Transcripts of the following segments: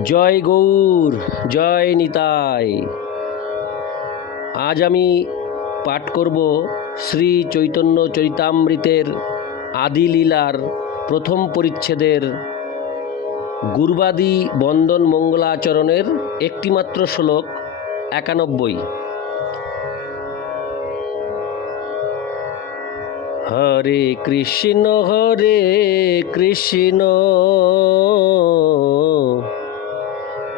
জয় গৌর, জয় নিতাই। আজ আমি পাঠ করব শ্রী চৈতন্য চরিতামৃতের আদি লীলার প্রথম পরিচ্ছেদের গুরবাদী বন্দন মঙ্গলাচরণের একটিমাত্র শ্লোক একানব্বই। হরে কৃষ্ণ হরে কৃষ্ণ।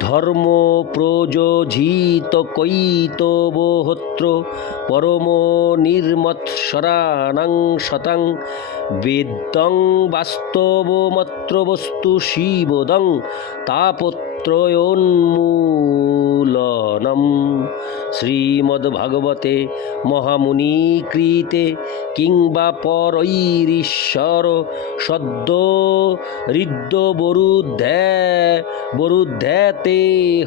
ধর্ম প্রযোজিত কৈতবহত্র পরম নির্মৎসরাণং শতং বেদং বাস্তবমত্র বস্তু শিবদং তাপত্রয়োন্মূলনম। শ্রীমদ্ভাগবতে মহামুনিকৃতে কিংবা পরৈরীশ্বর সদ্য হৃদ্য বরুদ্ধে বরুদ্ধেতে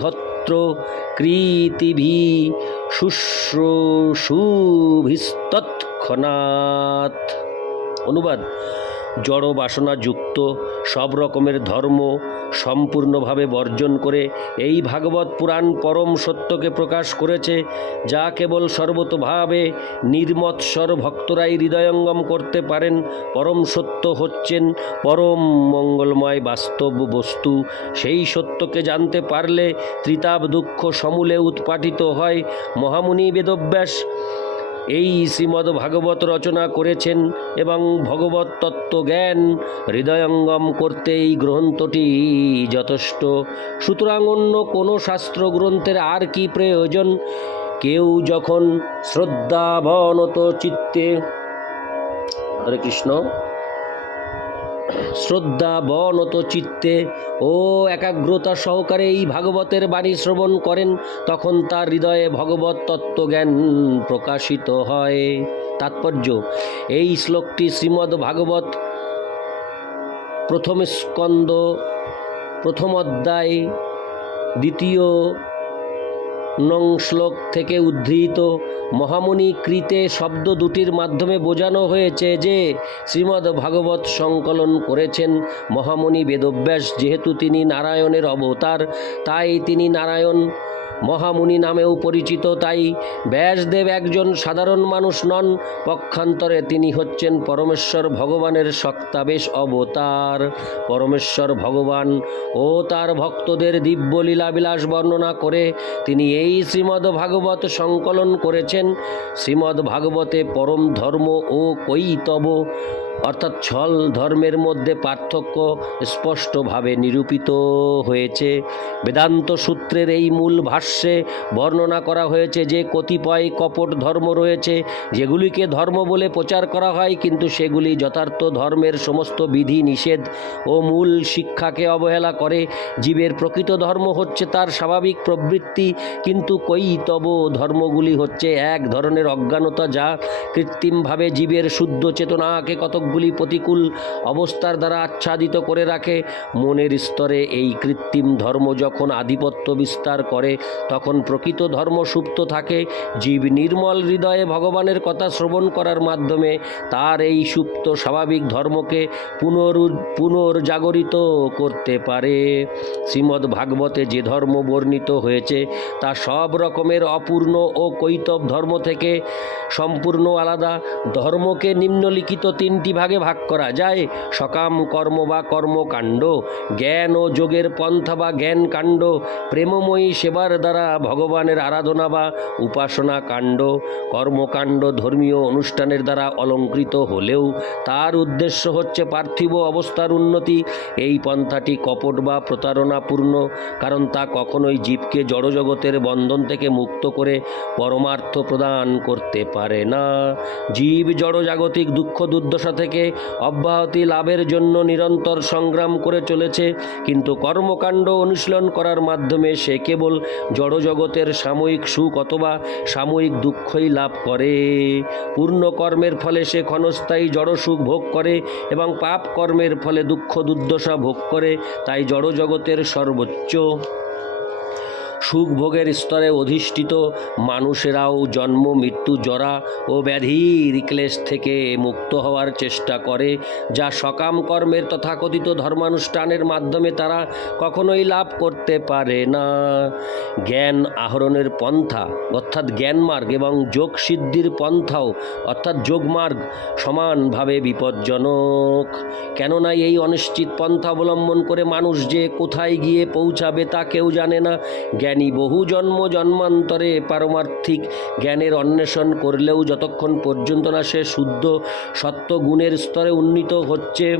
হত্র কৃতিভি শুশ্রূষুভিস্তৎক্ষণাৎ। অনুবাদ। জড় বাসনাযুক্ত সব রকমের ধর্ম সম্পূর্ণভাবে বর্জন করে এই ভাগবত পুরাণ পরম সত্যকে প্রকাশ করেছে, যা কেবল সর্বতভাবে নির্মৎসর ভক্তরাই হৃদয়ঙ্গম করতে পারেন, পরম সত্য হচ্ছেন পরম মঙ্গলময় বাস্তব বস্তু। সেই সত্যকে জানতে পারলে ত্রিতাপ দুঃখ সমূলে উৎপাটিত হয়, মহামুনি বেদব্যাস এই শ্রীমদ্ ভাগবত রচনা করেছেন এবং ভগবত তত্ত্ব জ্ঞান হৃদয়ঙ্গম করতে এই গ্রন্থটি যথেষ্ট। সুতরাং অন্য কোনো শাস্ত্র গ্রন্থের আর কি প্রয়োজন? কেউ যখন শ্রদ্ধাবনত চিত্তে হরে কৃষ্ণ। শ্রদ্ধা বনত চিত্তে ও একাগ্রতা সহকারে এই ভাগবতের বাণী শ্রবণ করেন, তখন তার হৃদয়ে ভগবত তত্ত্বজ্ঞান প্রকাশিত হয়। তাৎপর্য, এই শ্লোকটি শ্রীমদ্ ভাগবত প্রথম স্কন্দ প্রথম অধ্যায়, দ্বিতীয় নং শ্লোক থেকে উদ্ধৃত। মহামুনি কৃতে শব্দ দুটির মাধ্যমে বোঝানো হয়েছে যে, শ্রীমদ্ ভাগবত সংকলন করেছেন মহামুনি বেদব্যাস, যেহেতু তিনি নারায়ণের অবতার, তাই তিনি নারায়ণ মহামুনি নামেও পরিচিত, তাই ব্যাসদেব একজন সাধারণ মানুষ নন। পক্ষান্তরে তিনি হচ্ছেন পরমেশ্বর ভগবানের সক্তাবেশ অবতার। পরমেশ্বর ভগবান ও তার ভক্তদের দিব্য লীলাবিলাস বর্ণনা করে তিনি এই শ্রীমদ্ ভাগবত সংকলন করেছেন। শ্রীমদ্ ভাগবতে পরম ধর্ম ও কৈতব অর্থাৎ ছল ধর্মের মধ্যে পার্থক্য স্পষ্টভাবে নিরূপিত হয়েছে। বেদান্ত সূত্রের এই মূল ভাষ্যে বর্ণনা করা হয়েছে যে কতিপয় কপট ধর্ম রয়েছে, যেগুলিকে ধর্ম বলে প্রচার করা হয়, কিন্তু সেগুলি যথার্থ ধর্মের সমস্ত বিধি, নিষেধ ও মূল শিক্ষাকে অবহেলা করে। জীবের প্রকৃত ধর্ম হচ্ছে তার স্বাভাবিক প্রবৃত্তি, কিন্তু কৈতব ধর্মগুলি হচ্ছে এক ধরনের অজ্ঞানতা যা কৃত্রিমভাবে জীবের শুদ্ধ চেতনাকে কতকগুলি প্রতিকূল অবস্থার দ্বারা আচ্ছাদিত করে রাখে। মনের স্তরে এই কৃত্রিম ধর্ম যখন আধিপত্য বিস্তার করে, তখন প্রকৃত ধর্ম সুপ্ত থাকে। জীব নির্মল হৃদয়ে ভগবানের কথা শ্রবণ করার মাধ্যমে তার এই সুপ্ত স্বাভাবিক ধর্মকে পুনরু, পুনর্জাগরিত করতে পারে। শ্রীমদ্ ভাগবতে যে ধর্ম বর্ণিত হয়েছে, তা সব রকমের অপূর্ণ ও কৈতব ধর্ম থেকে সম্পূর্ণ আলাদা। ধর্মকে নিম্নলিখিত তিনটি ভাগে ভাগ করা যায়। সকাম, কর্ম বা কর্মকাণ্ড, জ্ঞান ও যোগের পন্থা বা জ্ঞান কাণ্ড প্রেমময়ী সেবার দ্বারা ভগবানের আরাধনা বা উপাসনা কাণ্ড, কর্মকাণ্ড ধর্মীয় অনুষ্ঠানের দ্বারা অলঙ্কৃত হলেও তার উদ্দেশ্য হচ্ছে পার্থিব অবস্থার উন্নতি। এই পন্থাটি কপট বা প্রতারণাপূর্ণ, কারণ তা কখনোই জীবকে জড়জগতের বন্ধন থেকে মুক্ত করে পরমার্থ প্রদান করতে পারে না। জীব জড়জাগতিক দুঃখ দুর্দশা থেকে থেকে অব্যাহতি লাভের জন্য নিরন্তর সংগ্রাম করে চলেছে, কিন্তু কর্মকাণ্ড অনুশীলন করার মাধ্যমে সে কেবল জড়জগতের সাময়িক সুখ অথবা সাময়িক দুঃখই লাভ করে। পূর্ণ কর্মের ফলে সে ক্ষণস্থায়ী জড় সুখ ভোগ করে এবং পাপ কর্মের ফলে দুঃখ দুর্দশা ভোগ করে, তাই জড়জগতের সর্বোচ্চ। সুখ ভোগের স্তরে অধিষ্ঠিত মানুষেরাও জন্ম, মৃত্যু, জরা ও ব্যাধির ক্লেশ থেকে মুক্ত হওয়ার চেষ্টা করে, যা সকাম কর্মের তথাকথিত ধর্মানুষ্ঠানের মাধ্যমে তারা কখনোই লাভ করতে পারে না। জ্ঞান আহরণের পন্থা, অর্থাৎ জ্ঞানমার্গ এবং যোগ সিদ্ধির পন্থাও, অর্থাৎ যোগমার্গ সমানভাবে বিপজ্জনক। কেননা এই অনিশ্চিত পন্থা অবলম্বন করে মানুষ যে কোথায় গিয়ে পৌঁছাবে তা কেউ জানে না। জ্ঞানী বহু জন্ম জন্মান্তরে পারমার্থিক জ্ঞানের অন্বেষণ করলেও যতক্ষণ পর্যন্ত না সে শুদ্ধ সত্য গুণের স্তরে উন্নীত হচ্ছে,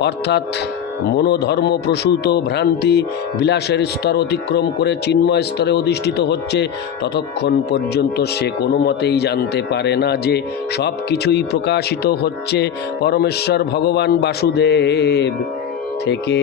অর্থাৎ মনোধর্ম প্রসূত ভ্রান্তি বিলাসের স্তর অতিক্রম করে চিন্ময় স্তরে অধিষ্ঠিত হচ্ছে, ততক্ষণ পর্যন্ত সে কোনো মতেই জানতে পারে না যে সব কিছুই প্রকাশিত হচ্ছে পরমেশ্বর ভগবান বাসুদেব থেকে।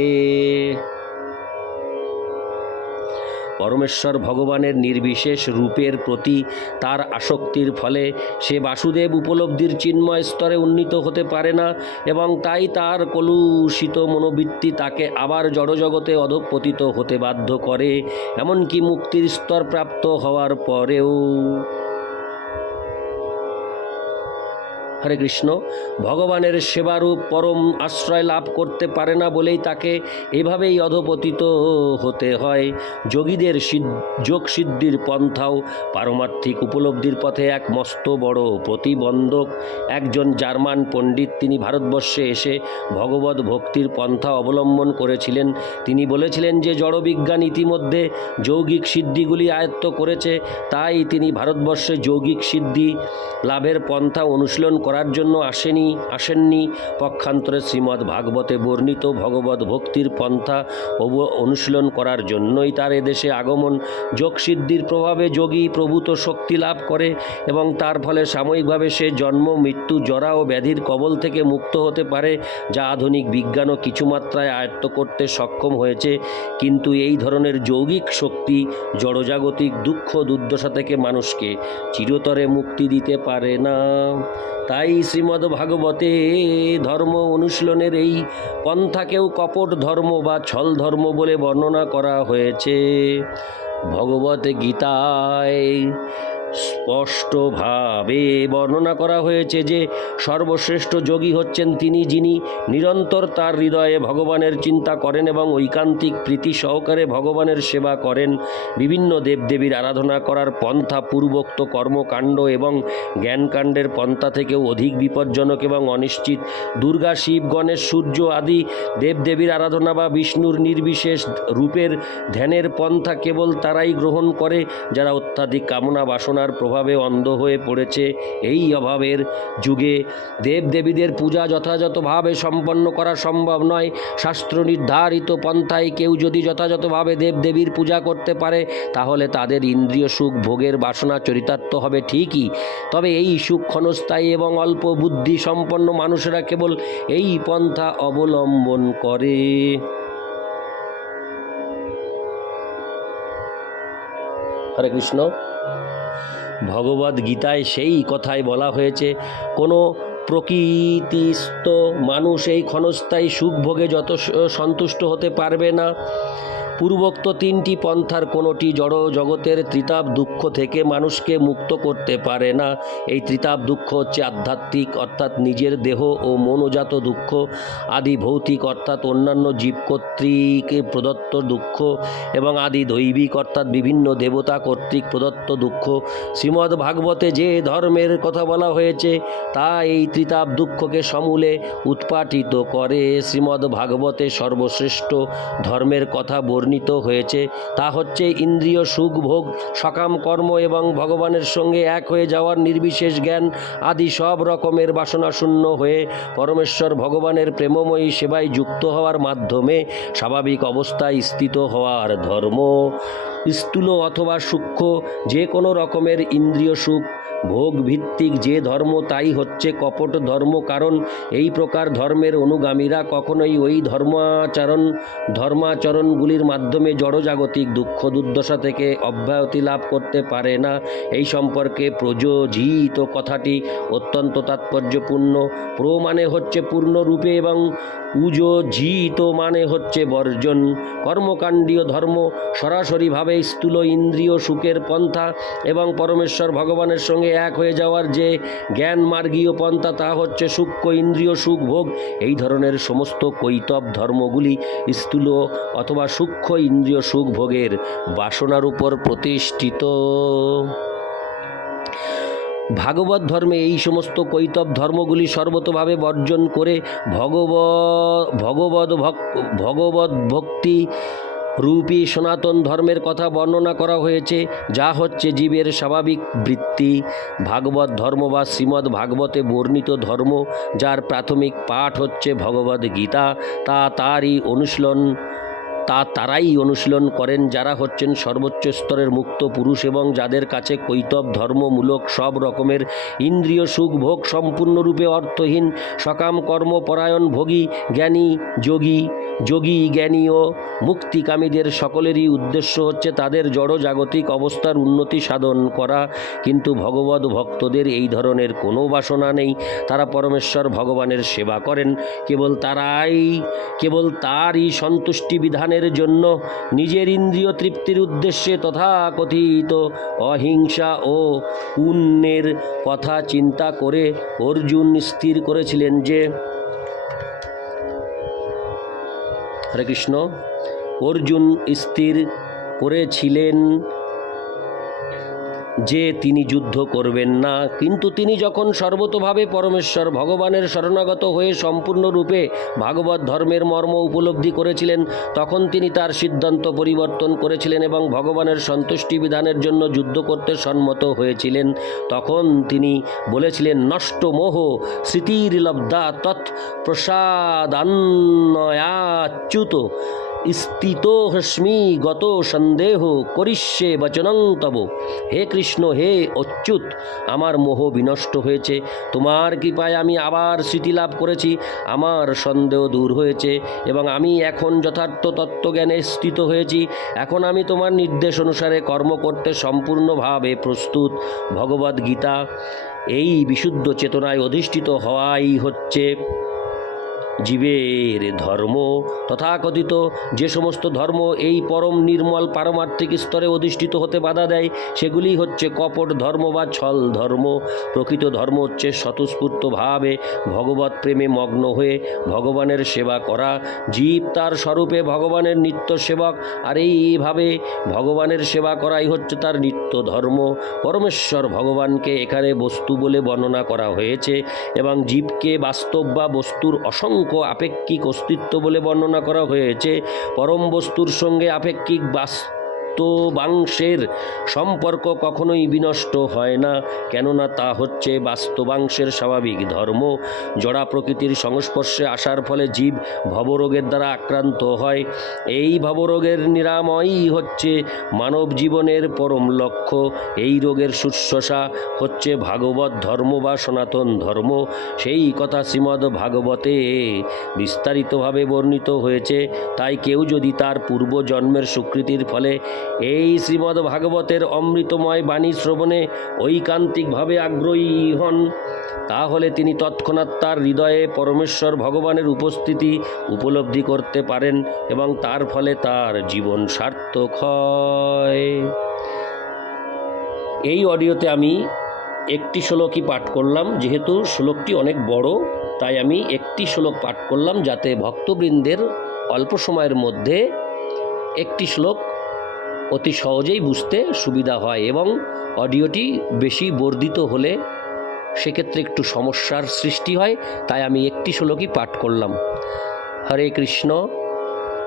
পরমেশ্বর ভগবানের নির্বিশেষ রূপের প্রতি তার আসক্তির ফলে সে বাসুদেব উপলব্ধির চিন্ময় স্তরে উন্নীত হতে পারে না এবং তাই তার কলুষিত মনোবৃত্তি তাকে আবার জড়জগতে অধপতিত হতে বাধ্য করে, এমনকি মুক্তির স্তর প্রাপ্ত হওয়ার পরেও। হরে কৃষ্ণ। ভগবানের সেবারূপ পরম আশ্রয় লাভ করতে পারে না বলেই তাকে এভাবেই অধপতিত হতে হয়। যোগীদের যোগ সিদ্ধির পন্থাও পারমার্থিক উপলব্ধির পথে এক মস্ত বড় প্রতিবন্ধক। একজন জার্মান পণ্ডিত তিনি ভারতবর্ষে এসে ভগবত ভক্তির পন্থা অবলম্বন করেছিলেন। তিনি বলেছিলেন যে জড়বিজ্ঞান ইতিমধ্যে যৌগিক সিদ্ধিগুলি আয়ত্ত করেছে। তাই তিনি ভারতবর্ষে যৌগিক সিদ্ধি লাভের পন্থা অনুশীলন করার জন্য আসেনি, আসেননি। পক্ষান্তরে শ্রীমদ্ ভাগবতে বর্ণিত ভগবত ভক্তির পন্থা অনুশীলন করার জন্যই তার এদেশে আগমন। যোগসিদ্ধির প্রভাবে যোগী প্রভূত শক্তি লাভ করে এবং তার ফলে সাময়িকভাবে সে জন্ম, মৃত্যু, জরা ও ব্যাধির কবল থেকে মুক্ত হতে পারে, যা আধুনিক বিজ্ঞানও কিছু মাত্রায় আয়ত্ত করতে সক্ষম হয়েছে। কিন্তু এই ধরনের যৌগিক শক্তি জড়জাগতিক দুঃখ দুর্দশা থেকে মানুষকে চিরতরে মুক্তি দিতে পারে না। তাই শ্রীমদ্ ভাগবতে ধর্ম অনুশীলনের এই পন্থাকেও কপট ধর্ম বা ছল ধর্ম বলে বর্ণনা করা হয়েছে। ভগবত গীতায় স্পষ্টভাবে বর্ণনা করা হয়েছে যে সর্বশ্রেষ্ঠ যোগী হচ্ছেন তিনি যিনি নিরন্তর তার হৃদয়ে ভগবানের চিন্তা করেন এবং ঐকান্তিক প্রীতি সহকারে ভগবানের সেবা করেন। বিভিন্ন দেবদেবীর আরাধনা করার পন্থা, পূর্বোক্ত কর্মকাণ্ড এবং জ্ঞানকাণ্ডের পন্থা থেকেও অধিক বিপজ্জনক এবং অনিশ্চিত। দুর্গা, শিব, গণেশ, সূর্য আদি দেবদেবীর আরাধনা বা বিষ্ণুর নির্বিশেষ রূপের ধ্যানের পন্থা কেবল তারাই গ্রহণ করে। যারা অত্যাধিক কামনা বাসনার প্রভাবে অন্ধ হয়ে পড়েছে এই অভাবের যুগে। দেবদেবীদের পূজা যথাযথভাবে সম্পন্ন করা সম্ভব নয়। শাস্ত্র নির্ধারিত পন্থায় কেউ যদি যথাযথভাবে দেবদেবীর পূজা করতে পারে, তাহলে তাদের ইন্দ্রিয় সুখ ভোগের বাসনা চরিতার্থ হবে ঠিকই। তবে এই সুখ ক্ষণস্থায়ী এবং অল্প বুদ্ধি সম্পন্ন মানুষেরা কেবল এই পন্থা অবলম্বন করে। হরে কৃষ্ণ। ভগবদ গীতায় সেই কথাই বলা হয়েছে, কোনো প্রকৃতিস্থ মানুষ এই ক্ষণস্থায়ী সুখভোগে যত সন্তুষ্ট হতে পারবে না। পূর্বোক্ত তিনটি পন্থার কোনোটি জড় জগতের ত্রিতাপ দুঃখ থেকে মানুষকে মুক্ত করতে পারে না। এই ত্রিতাপ দুঃখ হচ্ছে আধ্যাত্মিক, অর্থাৎ নিজের দেহ ও মনোজাত দুঃখ, আদি ভৌতিক, অর্থাৎ অন্যান্য জীব কর্তৃক প্রদত্ত দুঃখ এবং আদি দৈবিক, অর্থাৎ বিভিন্ন দেবতা কর্তৃক প্রদত্ত দুঃখ। শ্রীমদ্ ভাগবতে যে ধর্মের কথা বলা হয়েছে, তা এই ত্রিতাপ দুঃখকে সমূলে উৎপাটিত করে। শ্রীমদ্ ভাগবতে সর্বশ্রেষ্ঠ ধর্মের কথা বর্ণিত হয়েছে। তা হচ্ছে ইন্দ্রিয় সুখ ভোগ, সকাম কর্ম এবং ভগবানের সঙ্গে এক হয়ে যাওয়ার নির্বিশেষ জ্ঞান আদি সব রকমের বাসনা শূন্য হয়ে পরমেশ্বর ভগবানের প্রেমময়ী সেবায় যুক্ত হওয়ার মাধ্যমে স্বাভাবিক অবস্থায় স্থিত হওয়ার ধর্ম। স্থূল অথবা সূক্ষ্ম যে কোনো রকমের ইন্দ্রিয় সুখ ভোগ ভিত্তিক যে ধর্ম তাই হচ্ছে কপট ধর্ম, কারণ এই প্রকার ধর্মের অনুগামীরা কখনোই ওই ধর্মাচরণ, ধর্মাচরণগুলির মাধ্যমে জড়জাগতিক দুঃখ দুর্দশা থেকে অব্যাহতি লাভ করতে পারে না। এই সম্পর্কে প্রযোজিত কথাটি অত্যন্ত তাৎপর্যপূর্ণ। প্র মানে হচ্ছে পূর্ণরূপে এবং উযোজিত মানে হচ্ছে বর্জন। কর্মকাণ্ডীয় ধর্ম সরাসরিভাবে স্থূল ইন্দ্রিয় সুখের পন্থা এবং পরমেশ্বর ভগবানের সঙ্গে এক হয়ে যাওয়ার যে জ্ঞান মার্গীয় পন্থা, তা হচ্ছে সূক্ষ্ম ইন্দ্রিয় সুখ ভোগ। এই ধরনের সমস্ত কৈতব ধর্মগুলি স্থূল অথবা সূক্ষ্ম ইন্দ্রিয় সুখ ভোগের বাসনার উপর প্রতিষ্ঠিত। ভাগবত ধর্মে এই সমস্ত কৈতব ধর্মগুলি সর্বতভাবে বর্জন করে ভগব ভগবত ভগবত ভক্তি রূপী সনাতন ধর্মের কথা বর্ণনা করা হয়েছে, যা হচ্ছে জীবের স্বাভাবিক বৃত্তি। ভাগবত ধর্ম বা শ্রীমদ্ ভাগবতে বর্ণিত ধর্ম, যার প্রাথমিক পাঠ হচ্ছে ভগবদ গীতা, তা তারই অনুশীলন তা তারাই অনুশীলন করেন যারা হচ্ছেন সর্বোচ্চ স্তরের মুক্ত পুরুষ এবং যাদের কাছে কৈতব, ধর্মমূলক সব রকমের ইন্দ্রিয় সুখ ভোগ সম্পূর্ণরূপে অর্থহীন, সকাম কর্মপরায়ণ ভোগী, জ্ঞানী, যোগী যোগী, জ্ঞানী ও মুক্তিকামীদের সকলেরই উদ্দেশ্য হচ্ছে তাদের জড় জাগতিক অবস্থার উন্নতি সাধন করা। কিন্তু ভগবত ভক্তদের এই ধরনের কোনো বাসনা নেই। তারা পরমেশ্বর ভগবানের সেবা করেন। কেবল তারাই, কেবল তারই সন্তুষ্টি বিধানের জন্য নিজের ইন্দ্রিয় তৃপ্তির উদ্দেশ্যে তথাকথিত অহিংসা ও পুণ্যের কথা চিন্তা করে অর্জুন স্থির করেছিলেন যে, হরে কৃষ্ণ, অর্জুন স্থির করেছিলেন যে তিনি যুদ্ধ করবেন না, কিন্তু তিনি যখন সর্বতভাবে পরমেশ্বর ভগবানের শরণাগত হয়ে সম্পূর্ণরূপে ভাগবত ধর্মের মর্ম উপলব্ধি করেছিলেন, তখন তিনি তার সিদ্ধান্ত পরিবর্তন করেছিলেন এবং ভগবানের সন্তুষ্টি বিধানের জন্য যুদ্ধ করতে সম্মত হয়েছিলেন। তখন তিনি বলেছিলেন, নষ্ট মোহ স্মৃতির লব্ধা তৎ স্থিত হস্মি গত সন্দেহ করিষ্যে বচনং তব। হে কৃষ্ণ, হে অচ্যুত, আমার মোহ বিনষ্ট হয়েছে। তোমার কৃপায় আমি আবার স্মৃতি লাভ করেছি, আমার সন্দেহ দূর হয়েছে এবং আমি এখন যথার্থ তত্ত্বজ্ঞানে স্থিত হয়েছি। এখন আমি তোমার নির্দেশ অনুসারে কর্ম করতে সম্পূর্ণভাবে প্রস্তুত। ভগবদ্গীতা এই বিশুদ্ধ চেতনায় অধিষ্ঠিত হওয়াই হচ্ছে। জীবের ধর্ম তথাকথিত যে সমস্ত ধর্ম এই পরম নির্মল পারমার্থিক স্তরে অধিষ্ঠিত হতে বাধা দেয়, সেগুলি হচ্ছে কপট ধর্ম বা ছল ধর্ম। প্রকৃত ধর্ম হচ্ছে স্বতঃস্ফূর্তভাবে ভগবত প্রেমে মগ্ন হয়ে ভগবানের সেবা করা। জীব তার স্বরূপে ভগবানের নিত্য সেবক, আর এইভাবে ভগবানের সেবা করাই হচ্ছে তার নিত্য ধর্ম। পরমেশ্বর ভগবানকে এখানে বস্তু বলে বর্ণনা করা হয়েছে, এবং জীবকে বাস্তব বা বস্তুর অসংখ্য আপেক্ষিক অস্তিত্ব বলে বর্ণনা করা হয়েছে। পরম বস্তুর সঙ্গে আপেক্ষিক বাস্তবাংশের সম্পর্ক কখনোই বিনষ্ট হয় না, কেননা তা হচ্ছে বাস্তবাংশের স্বাভাবিক ধর্ম। জড়া প্রকৃতির সংস্পর্শে আসার ফলে জীব ভবরোগের দ্বারা আক্রান্ত হয়। এই ভবরোগের নিরাময়ই হচ্ছে মানব জীবনের পরম লক্ষ্য। এই রোগের শুশ্রূষা হচ্ছে ভাগবত ধর্ম বা সনাতন ধর্ম। সেই কথা শ্রীমদ ভাগবতে বিস্তারিতভাবে বর্ণিত হয়েছে। তাই কেউ যদি তার পূর্বজন্মের স্বীকৃতির ফলে এই শ্রীমদ্ ভাগবতের অমৃতময় বাণী শ্রবণে ঐকান্তিকভাবে আগ্রহী হন। তাহলে তিনি তৎক্ষণাৎ তার হৃদয়ে পরমেশ্বর ভগবানের উপস্থিতি উপলব্ধি করতে পারেন এবং তার ফলে তার জীবন সার্থক হয়। এই অডিওতে আমি একটি শ্লোকই পাঠ করলাম। যেহেতু শ্লোকটি অনেক বড়, তাই আমি একটি শ্লোক পাঠ করলাম যাতে ভক্তবৃন্দের অল্প সময়ের মধ্যে একটি শ্লোক অতি সহজেই বুঝতে সুবিধা হয় এবং অডিওটি বেশি বর্ধিত হলে সেক্ষেত্রে একটু সমস্যার সৃষ্টি হয়, তাই আমি একটি শ্লোকই পাঠ করলাম। হরে কৃষ্ণ,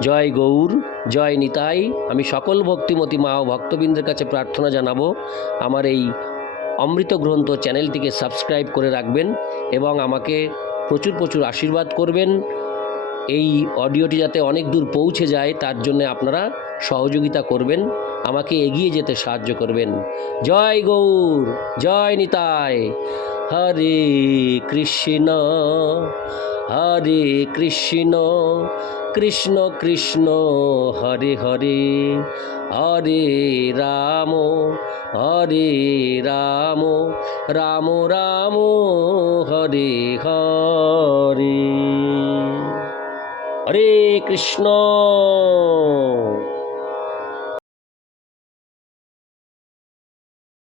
জয় গৌর, জয় নিতাই। আমি সকল ভক্তিমতী মা ও ভক্তবৃন্দের কাছে প্রার্থনা জানাব, আমার এই অমৃত গ্রন্থ চ্যানেলটিকে সাবস্ক্রাইব করে রাখবেন এবং আমাকে প্রচুর প্রচুর আশীর্বাদ করবেন। এই অডিওটি যাতে অনেক দূর পৌঁছে যায়, তার জন্য আপনারা সহযোগিতা করবেন, আমাকে এগিয়ে যেতে সাহায্য করবেন। জয় গৌর, জয় নিতাই। হরে কৃষ্ণ হরে কৃষ্ণ কৃষ্ণ কৃষ্ণ, হরে হরে। হরে রাম হরে রাম রাম রাম, হরে হরে। হরে কৃষ্ণ।